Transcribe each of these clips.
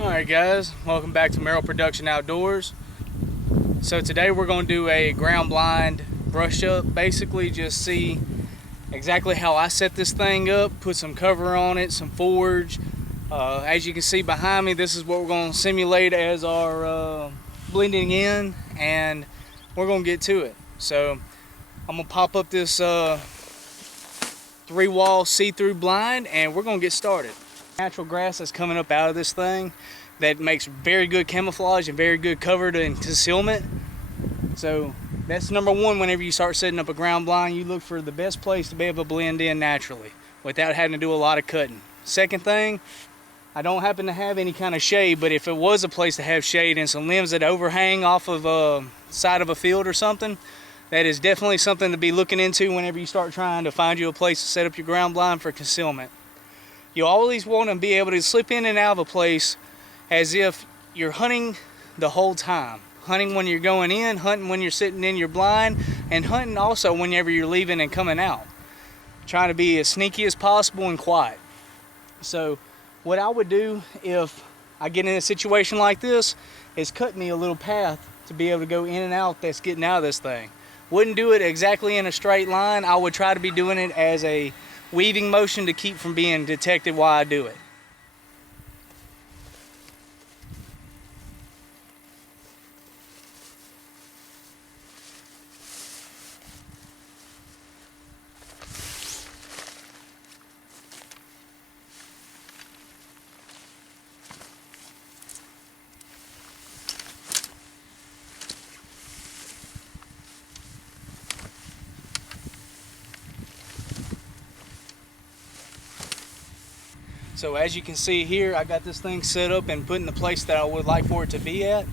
Alright guys, welcome back to M.P.O Production Outdoors. So today we're going to do a ground blind brush up, basically just see exactly how I set this thing up, put some cover on it, some forage. As you can see behind me, this is what we're going to simulate as our blending in, and we're going to get to it. So I'm going to pop up this 3-wall see-through blind and we're going to get started. Natural grass that's coming up out of this thing that makes very good camouflage and very good cover and concealment. So that's number one. Whenever you start setting up a ground blind, you look for the best place to be able to blend in naturally without having to do a lot of cutting. Second thing, I don't happen to have any kind of shade, but if it was a place to have shade and some limbs that overhang off of a side of a field or something, that is definitely something to be looking into whenever you start trying to find you a place to set up your ground blind for concealment. You always want to be able to slip in and out of a place as if you're hunting the whole time. Hunting when you're going in, hunting when you're sitting in your blind, and hunting also whenever you're leaving and coming out. Trying to be as sneaky as possible and quiet. So what I would do if I get in a situation like this is cut me a little path to be able to go in and out that's getting out of this thing. Wouldn't do it exactly in a straight line. I would try to be doing it as a weaving motion to keep from being detected while I do it. So as you can see here, I got this thing set up and put in the place that I would like for it to be at.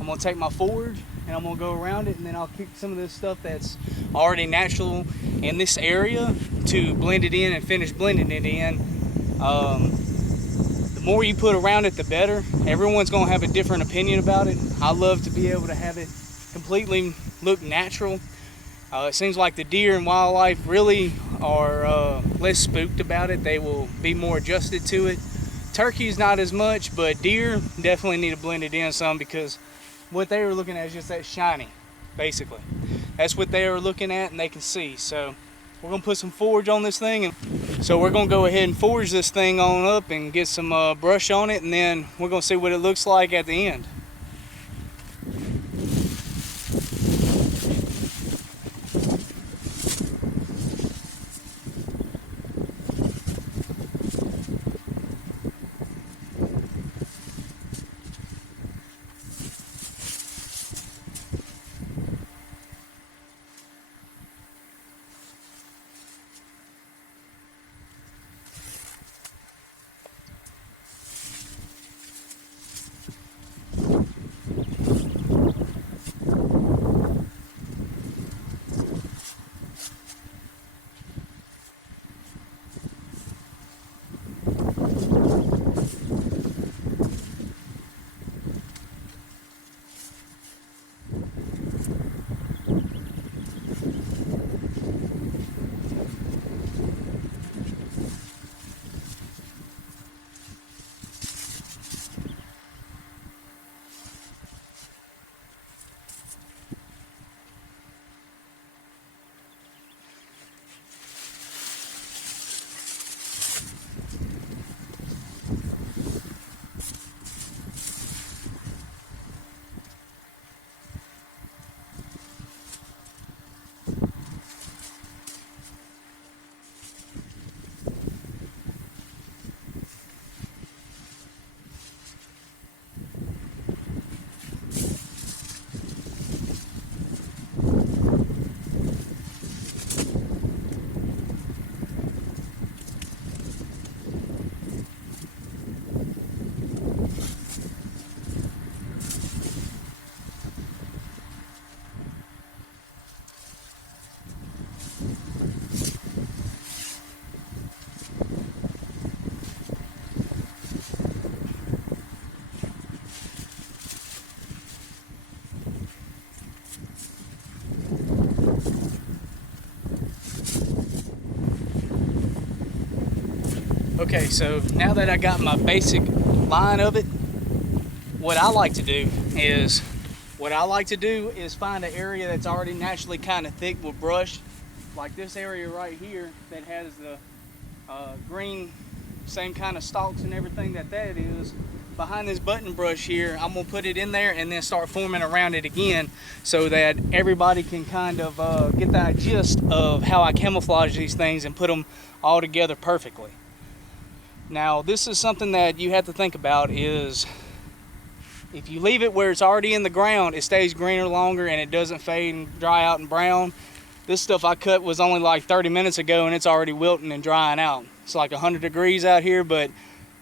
I'm going to take my forage and I'm going to go around it, and then I'll kick some of this stuff that's already natural in this area to blend it in and finish blending it in. The more you put around it, the better. Everyone's going to have a different opinion about it. I love to be able to have it completely look natural. It seems like the deer and wildlife really are less spooked about it. They will be more adjusted to it. Turkeys not as much, but deer definitely need to blend it in some, because what they were looking at is just that shiny, basically. That's what they were looking at and they can see. So we're going to put some forage on this thing. And so we're going to go ahead and forage this thing on up and get some brush on it, and then we're going to see what it looks like at the end. Okay, so now that I got my basic line of it, what I like to do is find an area that's already naturally kind of thick with brush, like this area right here that has the green, same kind of stalks and everything that is. Behind this button brush here, I'm gonna put it in there and then start forming around it again, so that everybody can kind of get that gist of how I camouflage these things and put them all together perfectly. Now, this is something that you have to think about, is if you leave it where it's already in the ground, it stays greener longer and it doesn't fade and dry out and brown. This stuff I cut was only like 30 minutes ago and it's already wilting and drying out. It's like 100 degrees out here, but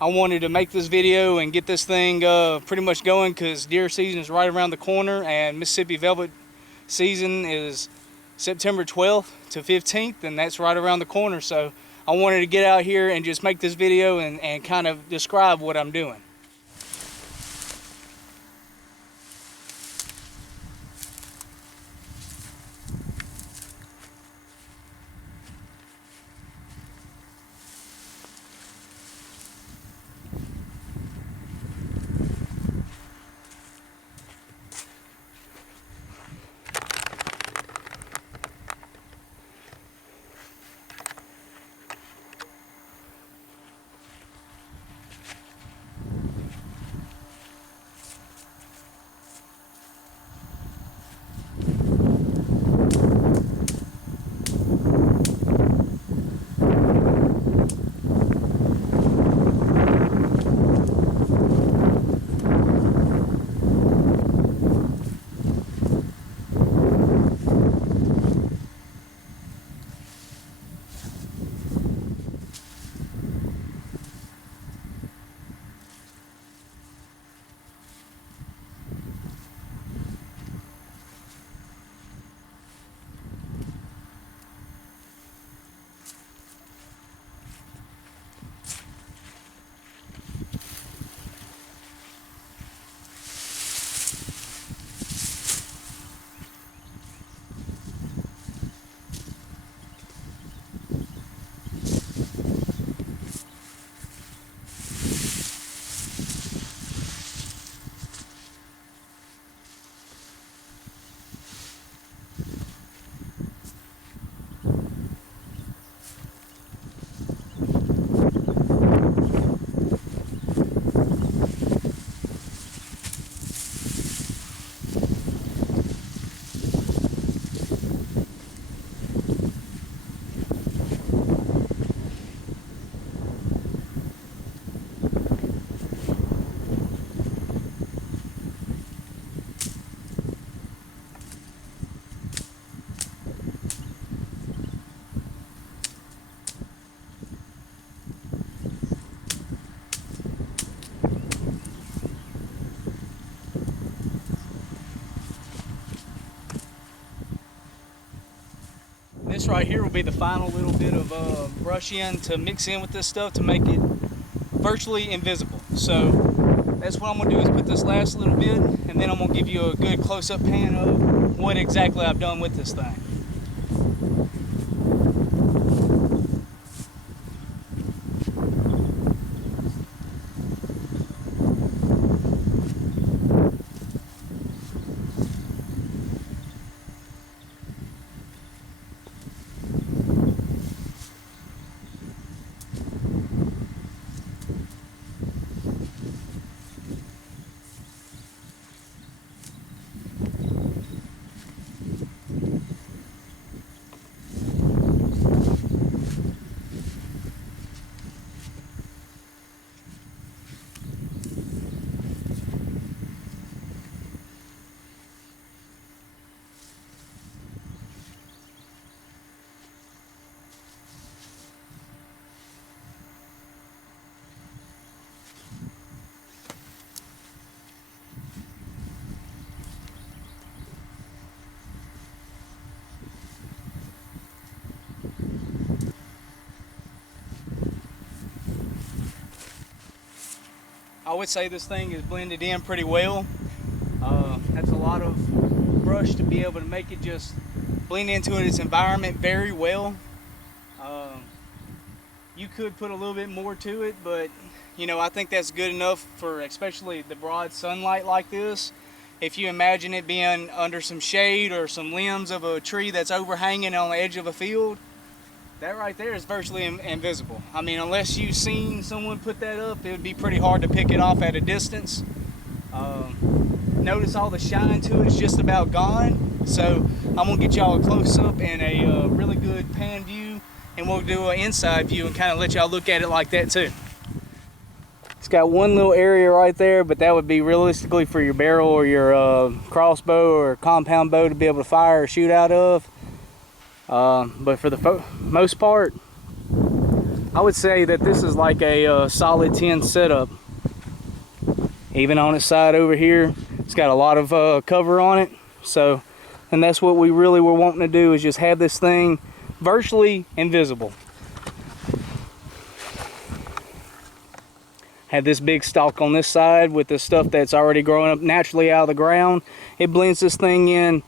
I wanted to make this video and get this thing pretty much going, because deer season is right around the corner and Mississippi velvet season is September 12th to 15th, and that's right around the corner. So I wanted to get out here and just make this video and kind of describe what I'm doing. This right here will be the final little bit of brush in to mix in with this stuff to make it virtually invisible. So that's what I'm gonna do, is put this last little bit, and then I'm gonna give you a good close-up pan of what exactly I've done with this thing. I would say this thing is blended in pretty well. That's a lot of brush to be able to make it just blend into its environment very well. You could put a little bit more to it, but You know, I think that's good enough for especially the broad sunlight like this. If you imagine it being under some shade or some limbs of a tree that's overhanging on the edge of a field, that right there is virtually invisible. I mean, unless you've seen someone put that up, it would be pretty hard to pick it off at a distance. Notice all the shine to it is just about gone. So I'm gonna get y'all a close-up and a really good pan view, and we'll do an inside view and kind of let y'all look at it like that too. It's got one little area right there, but that would be realistically for your barrel or your crossbow or compound bow to be able to fire or shoot out of. But for the most part, I would say that this is like a solid 10 setup. Even on its side over here, it's got a lot of cover on it. So, and that's what we really were wanting to do, is just have this thing virtually invisible. Have this big stalk on this side with the stuff that's already growing up naturally out of the ground. It blends this thing in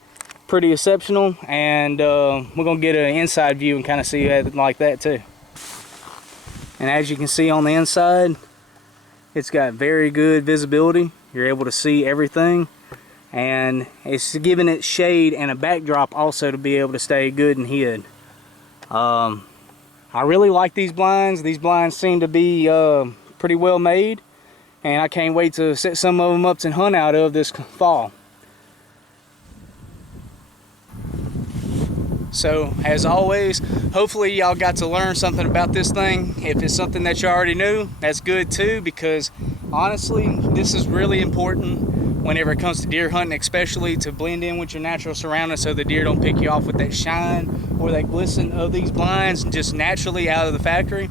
pretty exceptional, and we're gonna get an inside view and kind of see it like that too. And as you can see on the inside, it's got very good visibility. You're able to see everything, and it's giving it shade and a backdrop also to be able to stay good and hid. I really like these blinds. These blinds seem to be pretty well made, and I can't wait to set some of them up and hunt out of this fall. So as always, hopefully y'all got to learn something about this thing. If it's something that you already knew, that's good too, because honestly, this is really important whenever it comes to deer hunting, especially to blend in with your natural surroundings so the deer don't pick you off with that shine or that glisten of these blinds just naturally out of the factory.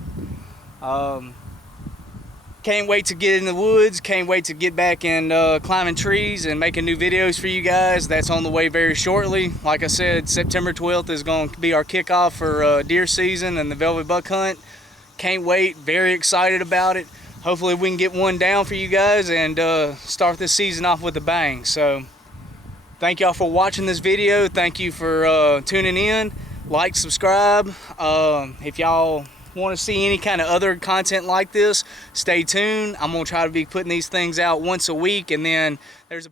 Can't wait to get in the woods, can't wait to get back and climbing trees and making new videos for you guys. That's on the way very shortly. Like I said, September 12th is going to be our kickoff for deer season and the velvet buck hunt. Can't wait, very excited about it. Hopefully we can get one down for you guys and start this season off with a bang. So thank y'all for watching this video. Thank you for tuning in. Like, subscribe. If y'all want to see any kind of other content like this, stay tuned. I'm going to try to be putting these things out once a week, and then there's a